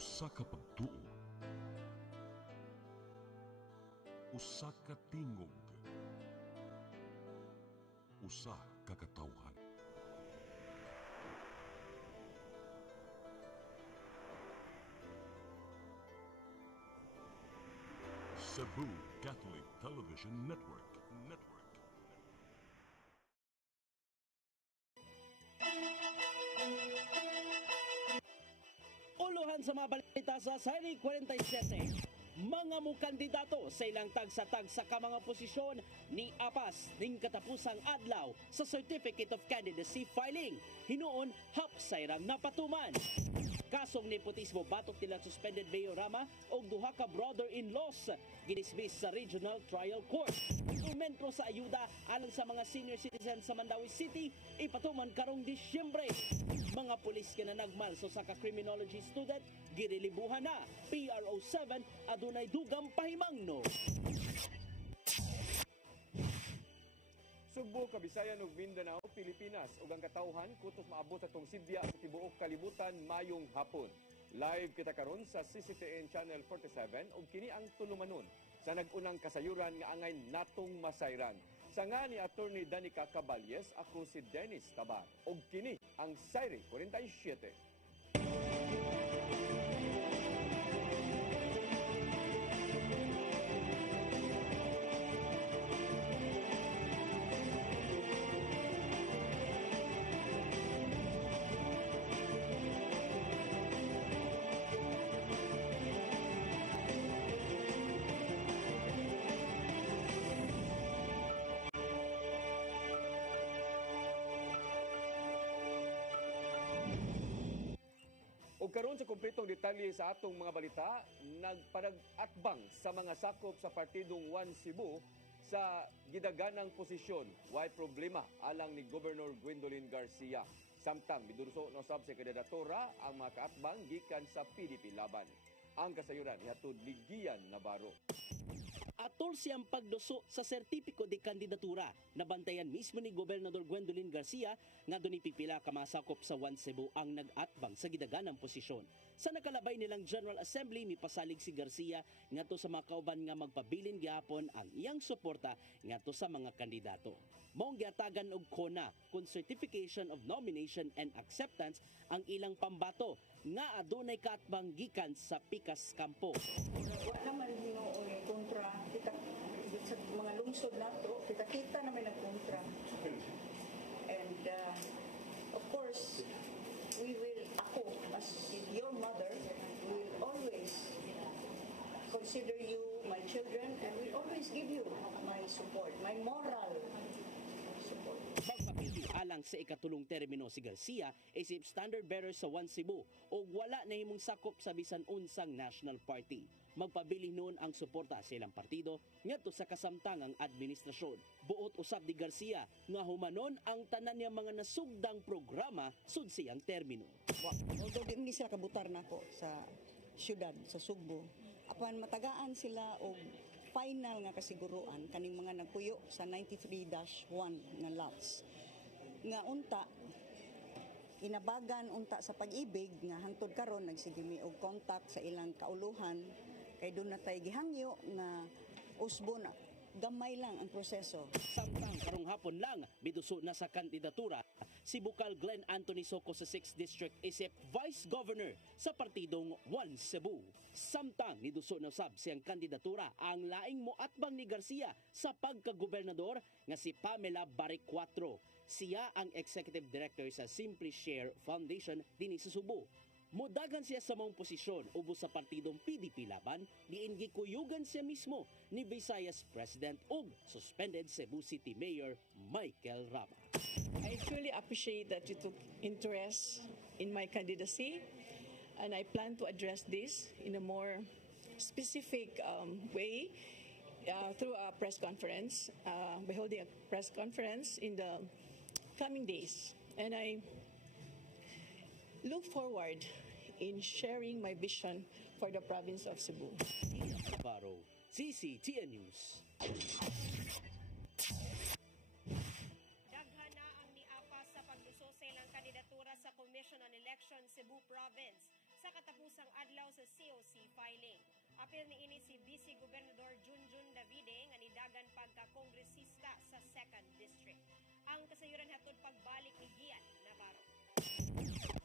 Usa ka pagtuo, usa ka tingog, usa ka katawhan. Cebu Catholic Television Network. Uluhan sa mga balita sa Sari 47. Mga mukandidato sa ilang tagsa-tagsa ka mga posisyon ni apas ning katapusang adlaw sa Certificate of Candidacy filing. Hinuon hapsayrang napatuman. Kasong nepotismo batok nila suspended Mayor Rama o duha ka brother-in-laws ginismis sa Regional Trial Court. Instrumento sa ayuda alang sa mga senior citizens sa Mandawi City ipatuman karong Disyembre. Mga pulis na nagmalso sa ka-criminology student girilibuhan na. PRO 7 adunay dugang pahimangno. Sugbo, Kabisayan ug Mindanao, Pilipinas ug ang katawhan kutos maabot sa tong Sidya sa tibuok kalibutan mayong hapon. Live kita karon sa CCTN Channel 47 ug kini ang tulumanon sa nag-unang kasayuran nga angay natong masayran. Sa nga ni Attorney Danica Caballes, ako si Dennis Tabar ug kini ang Sari 47. O karon sa kumpletong detalye sa atong mga balita, nagpanag-atbang sa mga sakop sa partidong One Cebu sa gidaganang posisyon. Way problema alang ni Governor Gwendolyn Garcia. Samtang midurso no sab sa kandidatura ang mga kaatbang gikan sa PDP laban. Ang kasayuran ihatod ni Gian Navarro. Atol siyang pagduso sa sertipiko de kandidatura. Nabantayan mismo ni Gobernador Gwendolyn Garcia nga doon ipipila ka masakop sa One Cebu ang nag-atbang sa gidaganang posisyon. Sa nakalabay nilang General Assembly, mipasalig si Garcia ngadto sa mga kauban nga magpabilin gihapon ang iyang suporta ngadto sa mga kandidato. Maong giatagan og CONA kun Certification of Nomination and Acceptance ang ilang pambato nga adunay kaatbang gikan sa pikas kampo. Wala man hinuon kontra kita sa mga lungsod nato kita na may nagkontra. And of course we will, ako as your mother, will always consider you my children and will always give you my support, my moral support. Magpapili alang sa ikatulong termino si Garcia isip standard bearer sa One Cebu o wala na himong sakop sa bisan unsang national party. Magpabili noon ang suporta sa ilang partido ngadto sa kasamtangang administrasyon. Buot usab ni Garcia nga humanon ang tanan niya mga nasugdang programa sud siyang termino. Although di sila kabutar nako sa syudad sa Sugbo, apan matagaan sila og final nga kasiguruan kaning mga nagpuyo sa 93-1 nga lots. Nga unta inabagan unta sa pag-ibig nga hangtod karon nagsigimi og contact sa ilang kauluhan kay doon na tayo gihangyo nga usbo na gamay lang ang proseso. Samtang karong hapon lang biduso na sa kandidatura si Bukal Glenn Anthony Soco sa 6th District isip Vice Governor sa partidong One Cebu. Samtang niduso na sab siyang kandidatura ang laing moatbang ni Garcia sa pagkagobernador nga si Pamela Barric 4. Siya ang Executive Director sa Simply Share Foundation dinhi sa Subo. Modagan siya sa mong posisyon ubos sa partidong PDP laban, giingikuyugan siya mismo ni Visayas President ug suspended Cebu City Mayor Michael Rama. I truly appreciate that you took interest in my candidacy and I plan to address this in a more specific way through a press conference, by holding a press conference in the coming days. And I look forward in sharing my vision for the province of Cebu. Navarro, CCTN News. Daghan na ang niapas sa pagluso sa ilang kandidatura sa Commission on Elections Cebu Province. sa katapusang adlaw sa COC filing. Apil niini si Vice Gobernador Junjun Davide nga nidagan pagka-kongresista sa 2nd District. Ang kasayuran hatod pagbalik ni Gian Navarro.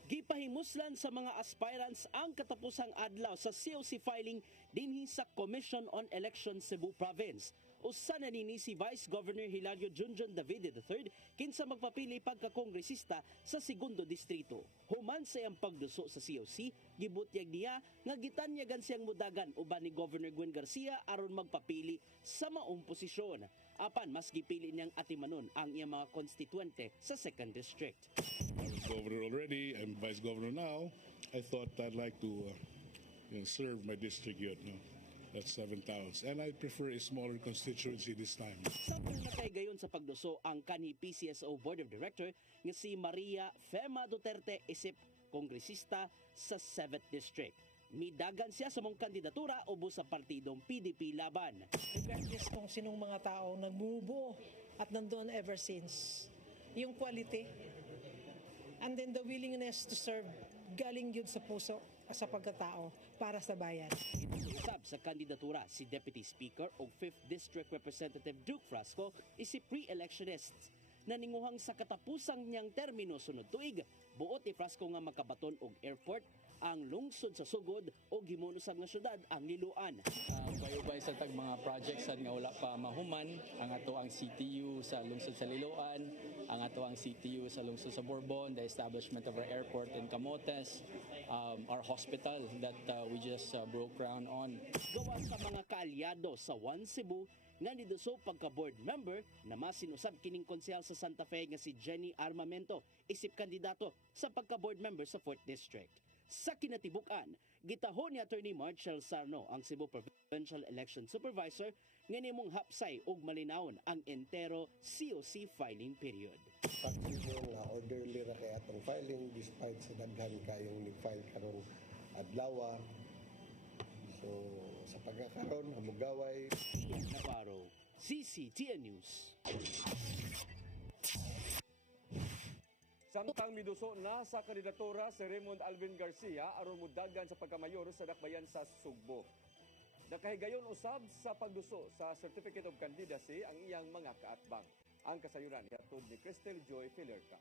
Gipahimuslan sa mga aspirants ang katapusang adlaw sa COC filing dinhi sa Commission on Elections Cebu Province. Usa na nini si Vice Governor Hilario Junjun Davide III kinsa magpapili pagka-kongresista sa 2nd Distrito. Human sa iyang pagduso sa COC, gibutyag niya nga gitanyagan siyang mudagan uban ni Governor Gwen Garcia aron magpapili sa maong posisyon. Apan mas gipili niyang atimanon ang iyang mga konstituente sa 2nd District. I was governor already. I'm vice governor now. I thought I'd like to serve my district yet. No? That's 7 towns. And I prefer a smaller constituency this time. Samtang nakaigayon sa pagduso ang kanhi PCSO Board of Director nga si Maria Fema Duterte isip kongresista sa 7th District. Midagan siya sa mong kandidatura ubos sa partidong PDP laban. Regardless kung sinong mga tao nagbubuo at nandoon ever since. Yung quality and then the willingness to serve galing yun sa puso sa pagkatao para sa bayan. Usab sa kandidatura si Deputy Speaker o 5th District Representative Duke Frasco isip pre-electionist na ninguhang sa katapusang niyang termino sunod tuig. Buot ni Frasco nga makabaton og airport ang lungsod sa sugod o gimunusab nga syudad ang Liloan. Bayubay sa tag mga projects nga wala pa mahuman, ang ato ang CTU sa lungsod sa Liloan, ang ato ang CTU sa lungsod sa Bourbon, the establishment of our airport in Camotes, our hospital that we just broke ground on. Gawa sa mga kaalyado sa One Cebu nga niduso pagka-board member na masinusab kining konsehal sa Santa Fe nga si Jenny Armamento isip kandidato sa pagka-board member sa 4th District. Sa kinatibukan, gitahon ni Attorney Marshall Sarno ang Cebu Provincial Election Supervisor nga nimong hapsay ug malinawon ang entero COC filing period. Pagkino nga orderly ra kay atong filing despite sa daghan kayong ni-file karon adlaw. So sa pagkakaroon hamugaway. Ian Navarro, CCTN News. Samtang miduso na sa kandidatura si Raymond Alvin Garcia aron mudagan sa pagkamayor sa dakbayan sa Sugbo. Nakahigayon usab sa pagduso sa Certificate of Candidacy ang iyang mga kaatbang. Ang kasayuran hatod ni Cristel Joy Filerca.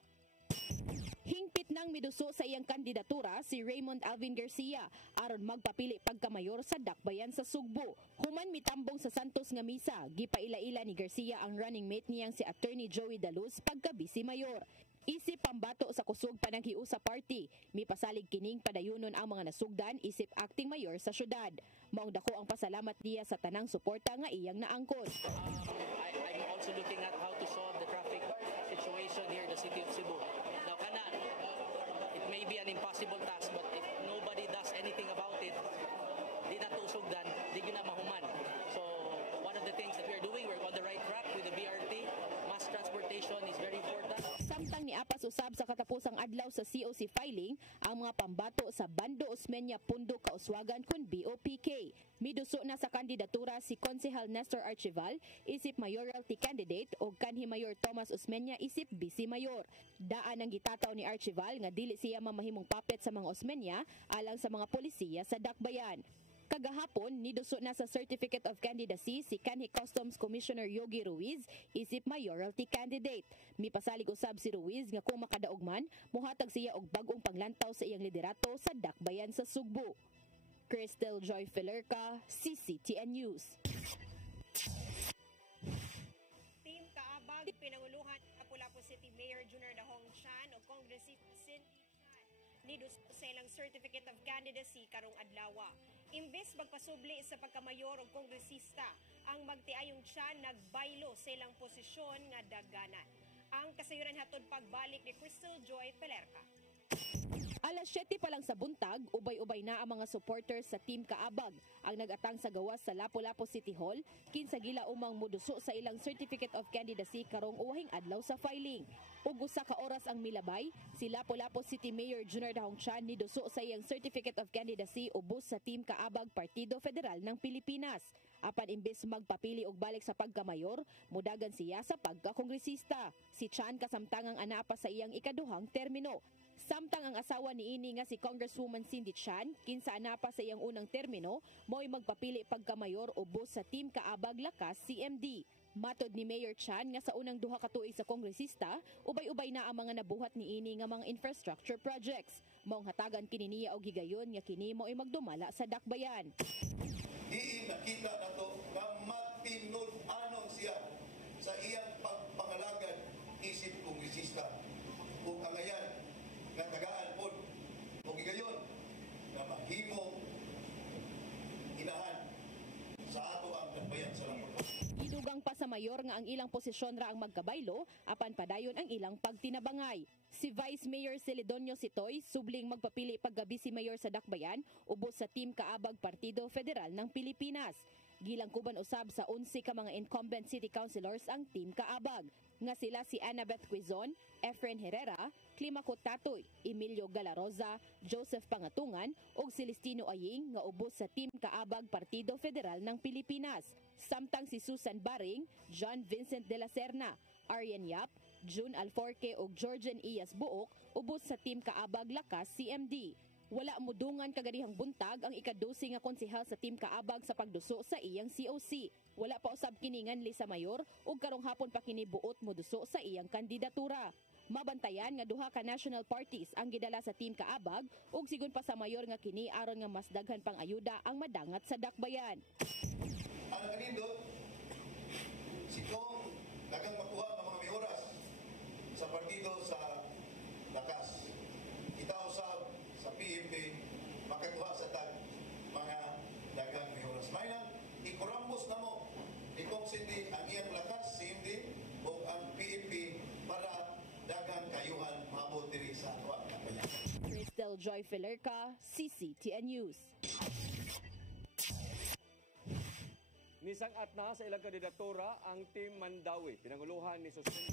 Hingpit nang miduso sa iyang kandidatura si Raymond Alvin Garcia aron magpapili pagkamayor sa dakbayan sa Sugbo. Human mitambong sa Santos nga misa, gipaila-ila ni Garcia ang running mate niyang si Attorney Joey Daluz pagka vice mayor. Isip pambato sa kusog pananghiu sa party, mipasalig kining padayunon ang mga nasugdan isip acting mayor sa syudad. Maong dako ang pasalamat niya sa tanang suporta nga iyang naangkon. I'm also looking at how to solve the traffic situation here in the city of Cebu. Now, it may be an impossible task, but if nobody does anything about it, di na tusugdan, di na mahuman. So, one of the things that we're doing, we're on the right track with the BRT. Mass transportation is very important. Samtang niapas usab sa katapusang adlaw sa COC filing ang mga pambato sa Bando Osmeña Pundo Kauswagan kun BOPK. Miduso na sa kandidatura si Konsehal Nestor Archival isip mayoralty candidate o kanhi Mayor Thomas Osmeña isip vice mayor. Daan ang gitataw ni Archival nga dili siya mamahimong puppet sa mga Osmeña alang sa mga polisiya sa dakbayan. Kagahapon, niduso na sa Certificate of Candidacy si kanhi Customs Commissioner Yogi Ruiz isip mayoralty candidate. Mipasalig usab si Ruiz nga kung makadaugman, muhatag siya og bag-ong panglantaw sa iyang liderato sa dakbayan sa Sugbo. Cristel Joy Filerca, CCTN News. Team Kaabag, pinanguluhan Lapu-Lapu City Mayor Junior Dahong Chan o Congressista Cindy Chan niduso sa ilang Certificate of Candidacy karong adlaw. Imbes magpasubli sa pagkamayor o kongresista, ang magtiayong Chan nagbaylo sa ilang posisyon nga dagganan. Ang kasayuran hatod pagbalik ni Cristel Joy Filerca. Alas 7 pa lang sa buntag, ubay-ubay na ang mga supporters sa Team Kaabag ang nag-atang sa gawas sa Lapu-Lapu City Hall kinsa gila umang muduso sa ilang Certificate of Candidacy karong uwahing adlaw sa filing. Ug usa ka oras ang milabay, si Lapu-Lapu City Mayor Junior Dahong Chan niduso sa iyang Certificate of Candidacy ubos sa Team Kaabag Partido Federal ng Pilipinas. Apan imbes magpapili og balik sa pagkamayor, mudagan siya sa pagkakongresista. Si Chan kasamtangang ana pa sa iyang ikaduhang termino. Samtang ang asawa ni ini nga si Congresswoman Cindy Chan, kinsa na pa sa iyang unang termino, mo'y magpapili pagkamayor ubos sa Team Kaabag Lakas CMD. Matod ni Mayor Chan nga sa unang duha ka tuig sa kongresista, ubay-ubay na ang mga nabuhat ni ini nga mga infrastructure projects. Maong hatagan kini niya og higayon nga kini mo'y magdumala sa dakbayan. Diin nakita nato nga matinud-anon siya sa iyang pagpangalagad isip kongresista. Kung angayan nga tagaan po o gigayon na mahimong inahan sa ato ang dakbayan sa Lampon. Idugang pa sa mayor nga ang ilang posisyon ra ang magkabaylo, apan padayon ang ilang pagtinabangay. Si Vice Mayor Celedonio Sitoy subling magpapili paggabi si mayor sa dakbayan ubos sa Team Kaabag Partido Federal ng Pilipinas. Gilangkuban usab sa 11 ka mga incumbent city councilors ang Team Kaabag, nga sila si Annabeth Quizon, Efren Herrera, Climaco Tatoy, Emilio Galaroza, Joseph Pangatungan ug Celestino Aying nga ubos sa Team Kaabag Partido Federal ng Pilipinas. Samtang si Susan Baring, John Vincent de la Serna, Arian Yap, June Alforque ug Georgian Iyas Buok ubos sa Team Kaabag Lakas CMD. Wala mudungan kagadihang buntag ang ika-12 nga konsehal sa Team Kaabag sa pagduso sa iyang COC. Wala pa usab kiningan li sa mayor ug karong hapon pa kini buot moduso sa iyang kandidatura. Mabantayan nga duha ka national parties ang gidala sa Team Kaabag ug sigon pa sa mayor nga kini aron nga mas daghan pang ayuda ang madangat sa dakbayan. Ang kanindot, si Kong dagang makuha ng mga mayoras sa partido sa Lakas. Kita usab sa PMP makakuha sa tag mga dagang mayoras. May lang, ikurambos na mo ni Kong Cindy ang iyang Lakas, CMD o ang PMP para dagang kayuhan maabot diri sa ato ang dakbayan. Cristel Joy Felerca, CCTN News. Nisangat na sa ilang kandidatura ang Team Mandawi. Pinanguluhan ni Senator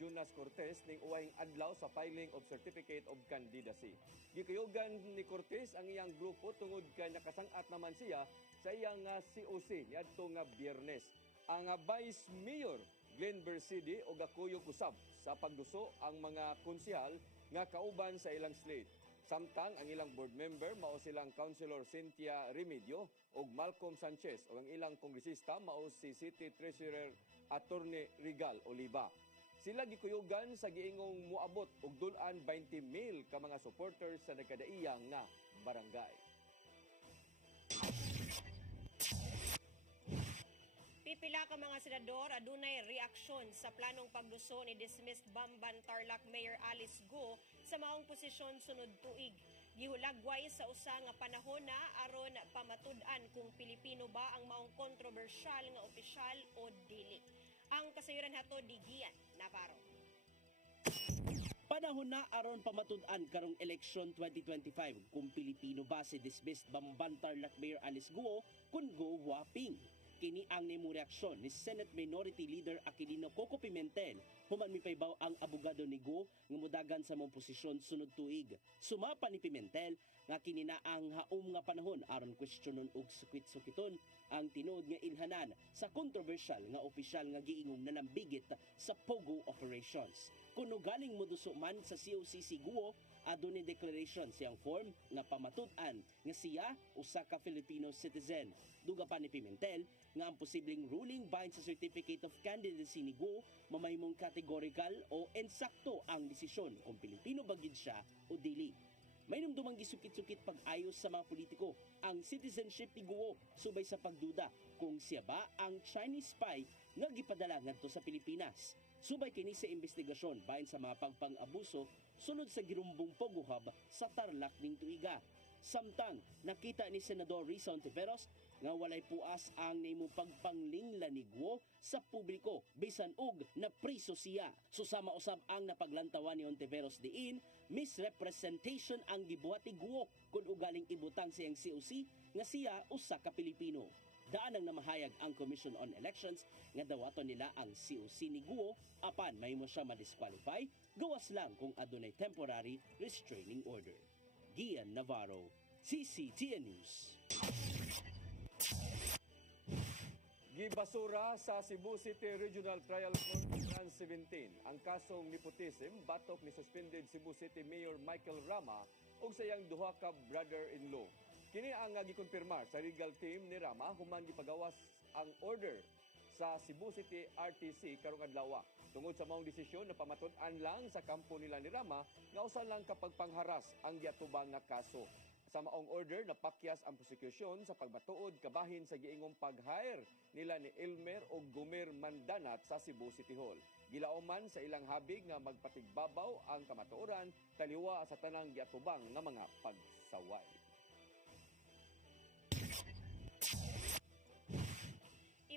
Jonas Cortez ning uwahing adlaw sa filing of Certificate of Candidacy. Gikayugan ni Cortez ang iyang grupo tungod kay nakasangat naman siya sa iyang COC niadto nga Biyernes. Ang Vice Mayor Glenn Bersidi o gakuyog usab sa pagduso ang mga konsehal nga kauban sa ilang slate. Samtang ang ilang board member mao silang Councilor Cynthia Remedio ug Malcolm Sanchez o ang ilang kongresista mao si City Treasurer Attorney Regal Oliva. Sila gikuyugan sa giingong muabot og dulan 20,000 ka mga supporters sa nagkadaiyang nga barangay. Pipila ka mga senador adunay reaksyon sa planong pagduso ni dismissed Bamban Tarlac Mayor Alice Go sa maong posisyon sunod tuig. Gihulagway sa usa nga panahon na aron pamatud-an kung Pilipino ba ang maong kontrobersyal nga opisyal o dili. Ang kasayuran hato di Gian Navarro. Panahon na aron pamatud-an karong eleksyon 2025 kung Pilipino ba si dismissed Bamban Tarlac Mayor Alice Go kun Go Huaping. Kini ang nimo reaksyon ni Senate Minority Leader Aquilino Coco Pimentel human mipaybaw ang abogado ni Go nga mudagan sa mong posisyon sunod tuig. Sumapa ni Pimentel nga kini na ang haom nga panahon aron kwestiyonon og sukit-sukiton ang tinuod nga ilhanan sa kontrobersyal nga opisyal nga giingong nanambigit sa Pogo operations. Kuno galing moduso man sa COC si Guo, adunay declaration siyang form nga pamatud-an nga siya usa ka Filipino citizen. Duga pa ni Pimentel nga ang posibleng ruling bahin sa Certificate of Candidacy ni Guo mamahimong categorical o ensakto ang desisyon kung Pilipino ba gid siya o dili. May numdumang gisukit-sukit pag-ayos sa mga politiko ang citizenship ni Guo subay sa pagduda kung siya ba ang Chinese spy nga gipadala ngadto sa Pilipinas. Subay kini sa investigasyon bahin sa mga pagpang-abuso sunod sa girumbong Pogo Hub sa Tarlac ning tuiga. Samtang nakita ni Senador Risa Ontiveros nga walay puas ang nimo pagpanglingla ni Guo sa publiko bisan og napriso siya. Susama usab ang napaglantawan ni Ontiveros diin misrepresentation ang gibuhat ni Guo kun ugaling ibutang siyang COC nga siya usa ka Pilipino. Daan ang namahayag ang Commission on Elections nga dawaton nila ang COC ni Guo apan mahimo siya ma-disqualify gawas lang kung adunay temporary restraining order. Gian Navarro, CCTN News. Gibasura sa Cebu City Regional Trial Court Branch 17 ang kasong nepotism batok ni suspended Cebu City Mayor Michael Rama ug sa iyang duha ka brother-in-law. Kini ang gikumpirmar sa legal team ni Rama human gipagawas ang order sa Cebu City RTC karong adlaw. Tungod sa maong desisyon na pamatud-an lang sa kampo nila ni Rama nga usa lang kapag pangharas ang giatubang nga kaso. Sa maong order, napakyas ang prosecution sa pagbatuod kabahin sa giingong pag-hire nila ni Elmer o Gumer Mandanat sa Cebu City Hall. Gilauman sa ilang habig nga magpatigbabaw ang kamatuoran taliwa sa tanang giatubang nga mga pagsaway.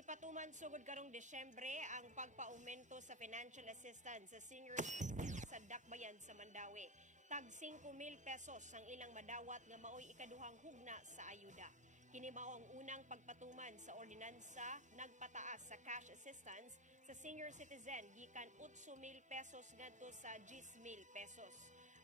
Ipatuman sugod karong Desyembre ang pagpa-aumento sa financial assistance sa senior citizens sa Dakbayan sa Mandawi. Tag 5,000 pesos ang ilang madawat nga maoy ikaduhang hugna sa ayuda. Kini mao ang unang pagpatuman sa ordinansa nagpataas sa cash assistance sa senior citizen gikan 8,000 pesos ngadto sa 10,000 pesos.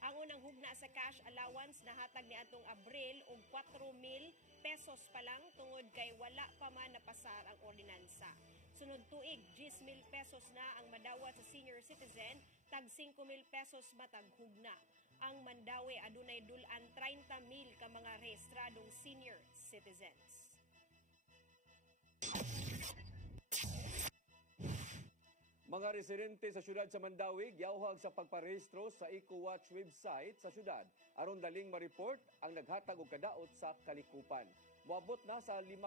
Ang unang hugna sa cash allowance nahatag niadtong Abril og 4,000 pesos pa lang tungod kay wala pa man napasar ang ordinansa. Sunod tuig, 10,000 pesos na ang madawat sa senior citizen, tag 5,000 pesos matag hugna. Ang Mandawi adunay dulan 30,000 ka mga rehistradong senior citizens. Mga residente sa syudad sa Mandawi giawhag sa pagparehistro sa EcoWatch website sa syudad aron daling ma-report ang naghatag og kadaot sa kalikupan. Moabot na sa 5,000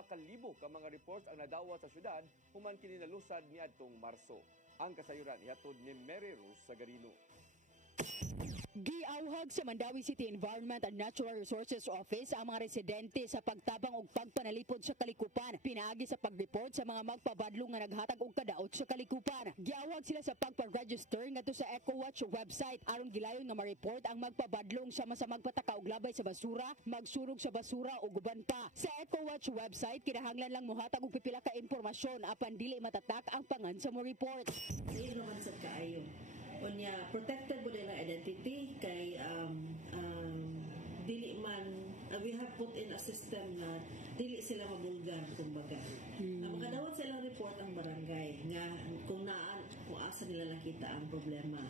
ka mga reports ang nadawat sa syudad human kini nalusad niadtong Marso. Ang kasayuran ihatod ni Mary Rose Sagarino. Giawhag sa Mandawi City Environment and Natural Resources Office ang mga residente sa pagtabang og pagpanalipod sa kalikupan. Pinaagi sa pag-report sa mga magpabadlong nga naghatag og kadaot sa kalikupan. Giawhag sila sa pagpa-register ngadto sa EcoWatch website aron gilayon nga ma-report ang magpabadlong sama sa magpataka og labay sa basura, magsurog sa basura ug uban pa. Sa EcoWatch website kinahanglan lang mohatag og pipila ka impormasyon apan dili matatak ang pangan sa mo report. Dili naman sa kaayo. Unya protected po din ang identity kay dili man we have put in a system na dili sila mabulgar kumbaga. Makadawat silang report ang barangay nga kung asa nila nakita ang problema.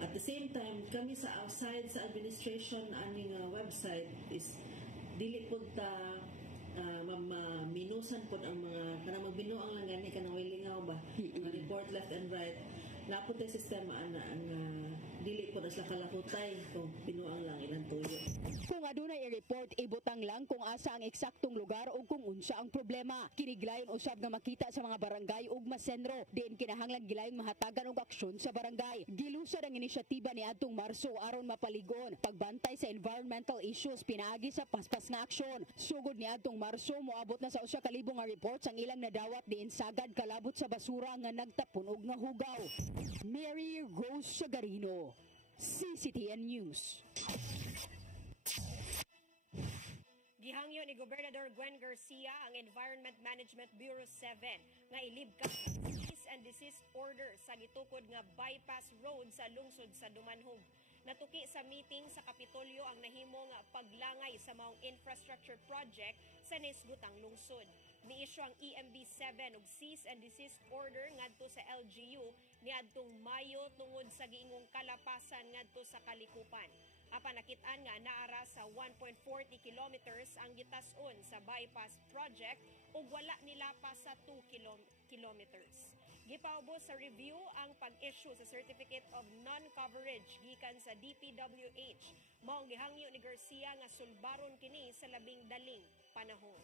At the same time kami sa outside sa administration aning website is dili pud ta minusan pud ang mga kanang magbinuang lang gani kanang wilingaw ba mga report left and right. Napot ang sistema ang dili po na sila kalahutay kung pinuang lang ilang tuyo. Kung adunay i-report, ibutang lang kung asa ang eksaktong lugar o kung unsa ang problema. Kiniglayon usab nga makita sa mga barangay ug masenro. Diin kinahanglan gilayon mahatagan og aksyon sa barangay. Gilusad ang inisyatiba ni adtong Marso aron mapaligon pagbantay sa environmental issues pinaagi sa paspas nga aksyon. Sugod ni adtong Marso moabot na sa 1,000 nga reports ang ilang nadawat diin sagad kalabot sa basura nga nagtapon og nga hugaw. Mary Rose Sagarino, CCTN News. Gihangyo ni Gobernador Gwen Garcia ang Environment Management Bureau 7 nga ilibka cease and desist order sa gitukod nga bypass road sa lungsod sa Dumanhog. Natuki sa meeting sa Kapitolyo ang nahimo nga paglangay sa maong infrastructure project sa nisgutang lungsod. Ni-issue ang EMB7 og cease and desist order ngadto sa LGU niadtong Mayo tungod sa giingong kalapasan ngadto sa kalikupan. Apan nakit-an nga naara sa 1.40 kilometers ang gitas-on sa bypass project ug wala nilapa sa 2 kilometers. Gipaubos sa review ang pag-issue sa Certificate of Non-Coverage gikan sa DPWH. Maong gihangyo ni Garcia nga sulbaron kini sa labing daling panahon.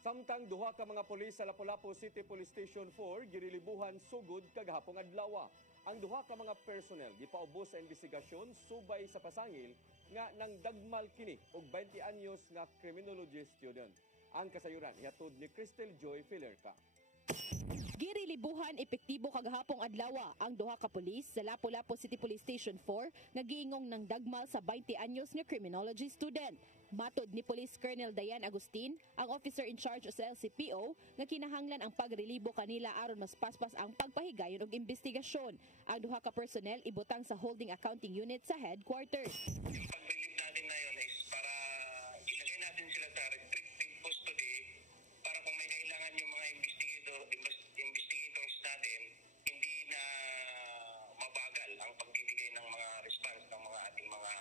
Samtang duha ka mga pulis sa Lapu-Lapu City Police Station 4 girilibuhan sugod kagahapong adlaw. Ang duha ka mga personnel gipaubos sa investigasyon subay sa pasangil nga nang dagmal kini og 20 anyos nga criminology student. Ang kasayuran ihatod ni Crystal Joy Filerca. Girilibuhan epektibo kagahapong adlaw ang duha ka pulis sa Lapu-Lapu City Police Station 4 nga giingong ng dagmal sa 20 anyos nga criminology student. Matod ni Police Colonel Dayan Agustin, ang officer in charge sa LCPO, nga kinahanglan ang pagrelibo kanila aron mas paspas ang pagpahigayon og investigasyon. Ang duha ka personnel ibutang sa holding accounting unit sa headquarters. Pag-relieve natin na yun is para ilagay natin sila sa restricted custody para kung may kailangan yung mga investigators natin, hindi na mabagal ang pagbibigay ng mga response ng mga ating mga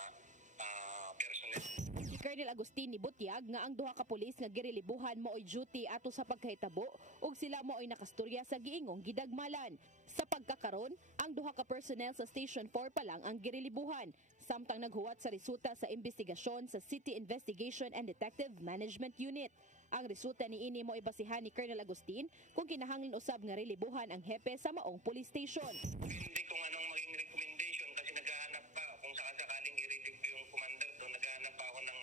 personnel. Si Colonel Agustin nibutyag nga ang duha ka pulis nga girelibuhan mao'y duty ato sa pagkahitabo ug sila mao'y nakastorya sa giingong gidagmalan. Sa pagkakaron, ang duha ka personnel sa Station 4 pa lang ang girelibuhan, samtang naghuwat sa resulta sa investigasyon sa City Investigation and Detective Management Unit. Ang resulta niini mo ibasihan ni Colonel Agustin kung kinahanglan usab nga relibuhan ang hepe sa maong police station. Hindi kung anong maging recommendation kasi naghahanap pa kung sakaling i-relieve yung commander doon, naghahanap pa ako ng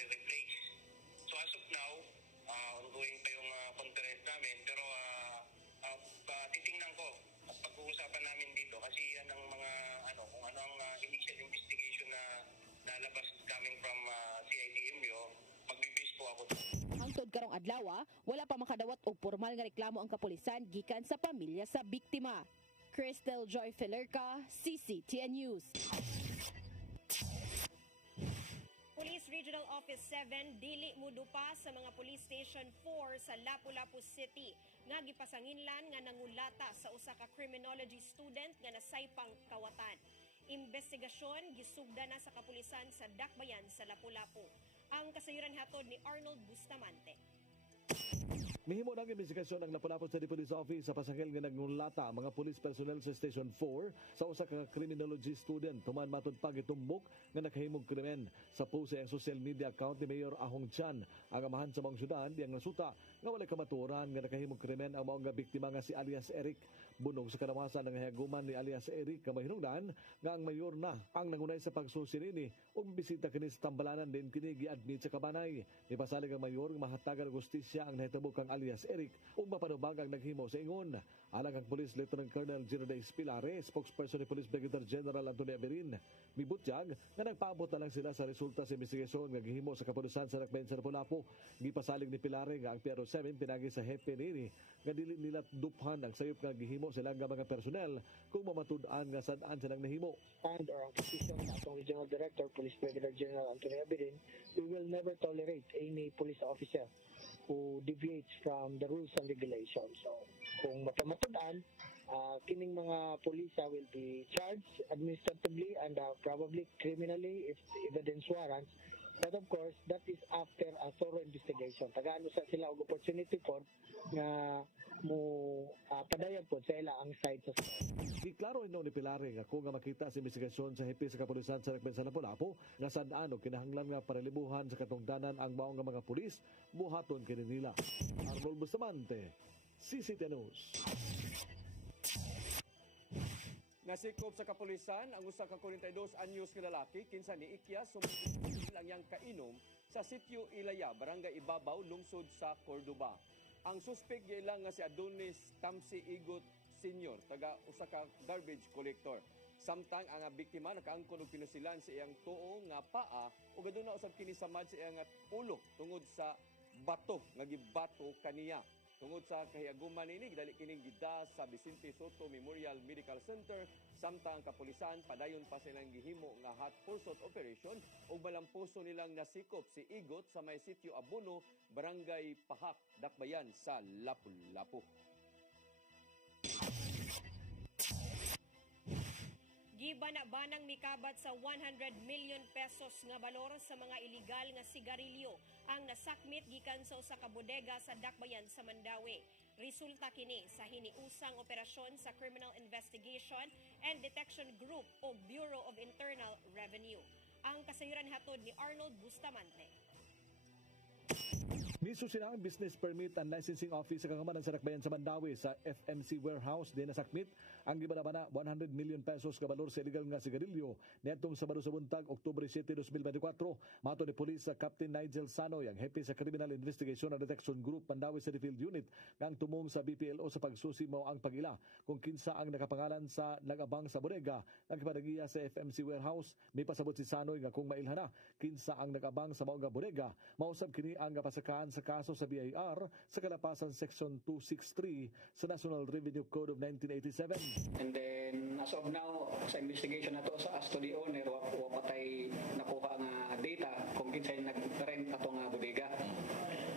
re-replace. So as of now, ongoing pa yung conference namin, pero titingnan ko at pag-uusapan namin dito kasi yan ang mga kung ano ang initial investigation na nalabas coming from CIDMU, magbibis po ako. Hangtod karong adlaw, wala pa makadawat og formal nga reklamo ang kapulisan gikan sa pamilya sa biktima. Crystal Joy Felerca, CCTN News. Police Regional Office 7 dili mudupa sa mga Police Station 4 sa Lapu-Lapu City nga gipasanginlan nga nangulata sa usa ka criminology student nga nasaypang kawatan. Investigasyon gisugda na sa kapulisan sa Dakbayan sa Lapu-Lapu. Ang kasayuran hatod ni Arnold Bustamante. Mihimo ng investigasyon ang Lapu-Lapu City Police Office sa pasangil nga nagnulata mga police personnel sa Station 4 sa usa ka criminology student tuman matud pagitumbok nga nakahimong krimen. Sa post sa social media account ni Mayor Ahong Chan, ang amahan sa mga syudad diyang nasuta nga walay kamaturan nga nakahimong krimen ang mao nga biktima nga si alias Eric. Bunog sa kanawasan ng haguman ni alias Eric nga mahinungdan nga ang mayor na ang nangunay sa pagsusirini ug bisita kini sa tambalanan din kini gi-admit sa kabanay. Ipasalig ang mayor nga mahatagan og hustisya ang nahitabo kang alias Eric ug mapanubag ang naghimo sa ingon. Alang ang Police Lieutenant Colonel Girardes Pilare, spokesperson ni Police Brigadier General Antonio Aberin, mibutyag nga nagpaabot na lang sila sa resulta sa investigasyon nga gihimo sa kapulisan sa Dakbayan sa Lapu-Lapu. Gipasalig ni Pilare nga ang PRO7 pinagi sa hepe nini nga dili nila duphan ang sayop nga gihimo silang mga personnel kung mamatud-an nga saan silang nahimo. And our position sa atong Regional Director, Police Brigadier General Antonio Aberin, we will never tolerate any police officer who deviates from the rules and regulations. So, kung mapamatud-an, kining mga pulisa will be charged administratively and probably criminally if evidence warrants. But of course, that is after a thorough investigation. Tagaano sa sila og opportunity po nga mo padayon po sa ila ang side sa Giklaro ino ni Pilare nga kung nga makita sa investigasyon sa hepe sa kapulisan sa Dakbayan sa Lapu-Lapu nga saan kinahanglan nga parelibuhan sa katungdanan ang maong nga mga pulis, buhaton kini nila. Arnold Bustamante, CCTN News. Nasikop sa kapulisan ang usa ka 42 anyos nga lalaki kinsa niikya sumugod ang iyang kainom sa sitio Ilaya, Barangay Ibabaw, lungsod sa Cordoba. Ang suspek giilang nga si Adonis Tamsi Igot Sr., taga usa ka garbage collector. Samtang ang biktima nakaangkon og pinusilan sa iyang tuo nga paa ug aduna usab kini samad sa iyang ulo tungod sa bato nga gibato kaniya. Tungod sa kahiaguman ini, dali kining gida sa Vicente Soto Memorial Medical Center, samtang kapulisan padayon pa silang gihimo nga hot pursuit operation ug malampuso nilang nasikop si Igot sa may sitio Abono, Barangay Pahak, Dakbayan sa Lapu-Lapu. Gibana-banang mikabat sa 100 million pesos nga balor sa mga iligal nga sigarilyo ang nasakmit gikan sa usa ka bodega sa Dakbayan sa Mandawi. Resulta kini sa hiniusang operasyon sa Criminal Investigation and Detection Group o Bureau of Internal Revenue. Ang kasayuran hatod ni Arnold Bustamante. Miso sila ang Business Permit and Licensing Office sa Kangamanan sa Dakbayan sa Mandawi sa FMC Warehouse din nasakmit ang gibanabana 100 million pesos kabalor sa illegal nga sigarilyo niadtong Sabado sa buntag Oktubre 7, 2024. Mato ni Police sa Captain Nigel Sanoy ang hepe sa Criminal Investigation and Detection Group Mandawi City Field Unit nga ang tumong sa BPLO sa pagsusi mao ang pagila kung kinsa ang nakapangalan sa nagabang sa bodega nagpadagiya sa FMC Warehouse. May pasabot si Sanoy nga kung mailhana kinsa ang nagabang sa mao nga bodega mausab kini ang napasakaan sa kaso sa BIR sa kalapasan Section 263 sa National Revenue Code of 1987. And then, as of now, sa investigation na to, as to the owner, wapatay nakuha nga data kung kinsay nag-rent ato nga bodega.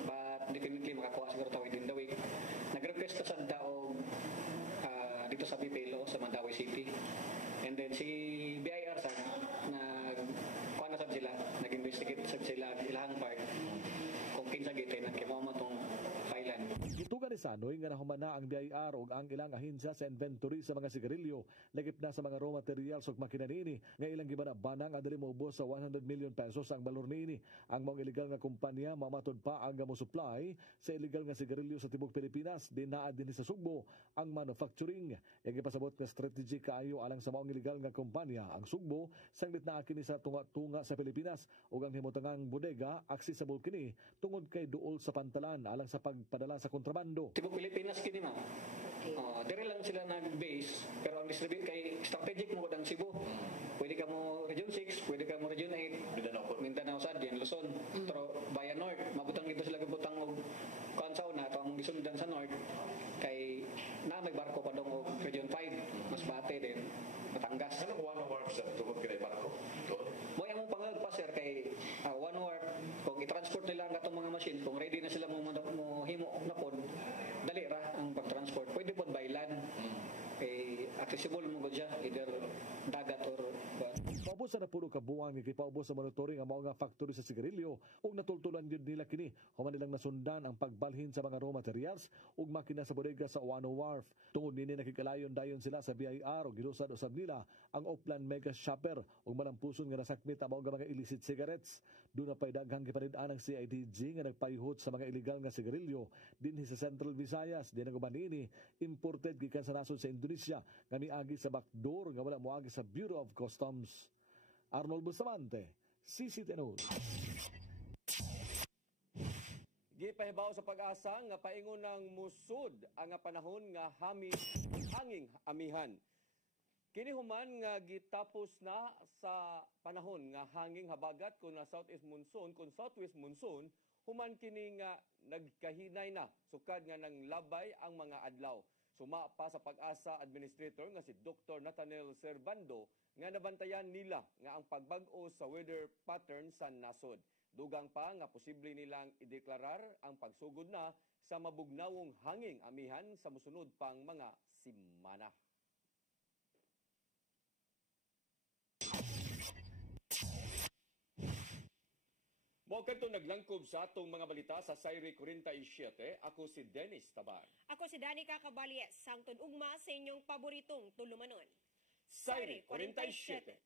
But definitely, makakuha siguro to within the week. Nag-request ta sa daog dito sa BPLO, sa Mandawi City. And then, si BIR sa kuha na sila, nag-investigate sa sila, ilahang part. Kinsa gitay nang kimamo tong filean. Gitugan ni Sanoy nga nahumana ang BIR ug ang ilang ahensya sa inventory sa mga sigarilyo lagip na sa mga raw materials ug makina niini nga ilang gibana-bana nga dili maubos sa 100 million pesos ang balor niini. Ang mga illegal nga kumpanya mamatod pa ang mo supply sa illegal nga sigarilyo sa tibuok Pilipinas dinaa dinhi sa Sugbo ang manufacturing. Yang gipasabot nga strategy kaayo alang sa mga illegal nga kumpanya ang Sugbo sanglit naa kini sa tunga sa Pilipinas ug ang himutangang bodega accessible kini tungod kay duol sa pantalan alang sa pagpadala sa kontrabando. Tibuok Pilipinas kini ma. Dire lang sila nag-base pero ang distribute kay strategic mo ang Cebu. Pwede ka mo Region 6, pwede ka mo Region 8, Mindanao Sad, Luzon, pero Bayan North, mabutang dito sila gabutang og kansaw na atong gisundan sa North kay na may barko pa dong og Region 5, Masbate din, Batangas. Anong one hour sa tungod kay barko? Mo ang pangagpa sir kay one hour kung i-transport nila ang atong mga machine, kung ready na sila mo himo na pod, dali ra ang pag-transport. Pwede pod by land. Accessible mo gud siya either dagat or paubos sa napuno ka buwan nga kipaubos sa monitoring ang mga factory sa sigarilyo ug natultulan gyud nila kini human nilang nasundan ang pagbalhin sa mga raw materials ug makina sa bodega sa Uano Wharf. Tungod nini nakikalayon dayon sila sa BIR ug gilusad usab nila ang Oplan Mega Shopper ug malampuson nga nasakmit ang mga illicit cigarettes. Doon na pay daghang giparid-an ang CIDG nga nagpayhot sa mga illegal nga sigarilyo dinhi sa Central Visayas. Di naguban nini imported gikan sa nasod sa Indonesia nga miagi sa backdoor nga wala moagi sa Bureau of Customs. Arnold Bustamante, CCTV News. Gipahibaw sa pag-asa nga paingon ng musud ang panahon nga hanging amihan. Kini human nga gitapos na sa panahon nga hanging habagat kun na southeast monsoon, human kini nga nagkahinay na sukad nga nang labay ang mga adlaw. Suma pa sa pag-asa administrator nga si Dr. Nathaniel Servando nga nabantayan nila nga ang pagbag-o sa weather pattern sa nasod. Dugang pa nga posible nilang ideklarar ang pagsugod na sa mabugnawong hanging amihan sa mosunod pang mga simana. Mo kadto naglangkob sa atong mga balita sa Sayri 47. Ako si Dennis Tabar. Ako si Danica Caballes, sangtod ugma sa inyong paboritong tulumanon. Sayri 47.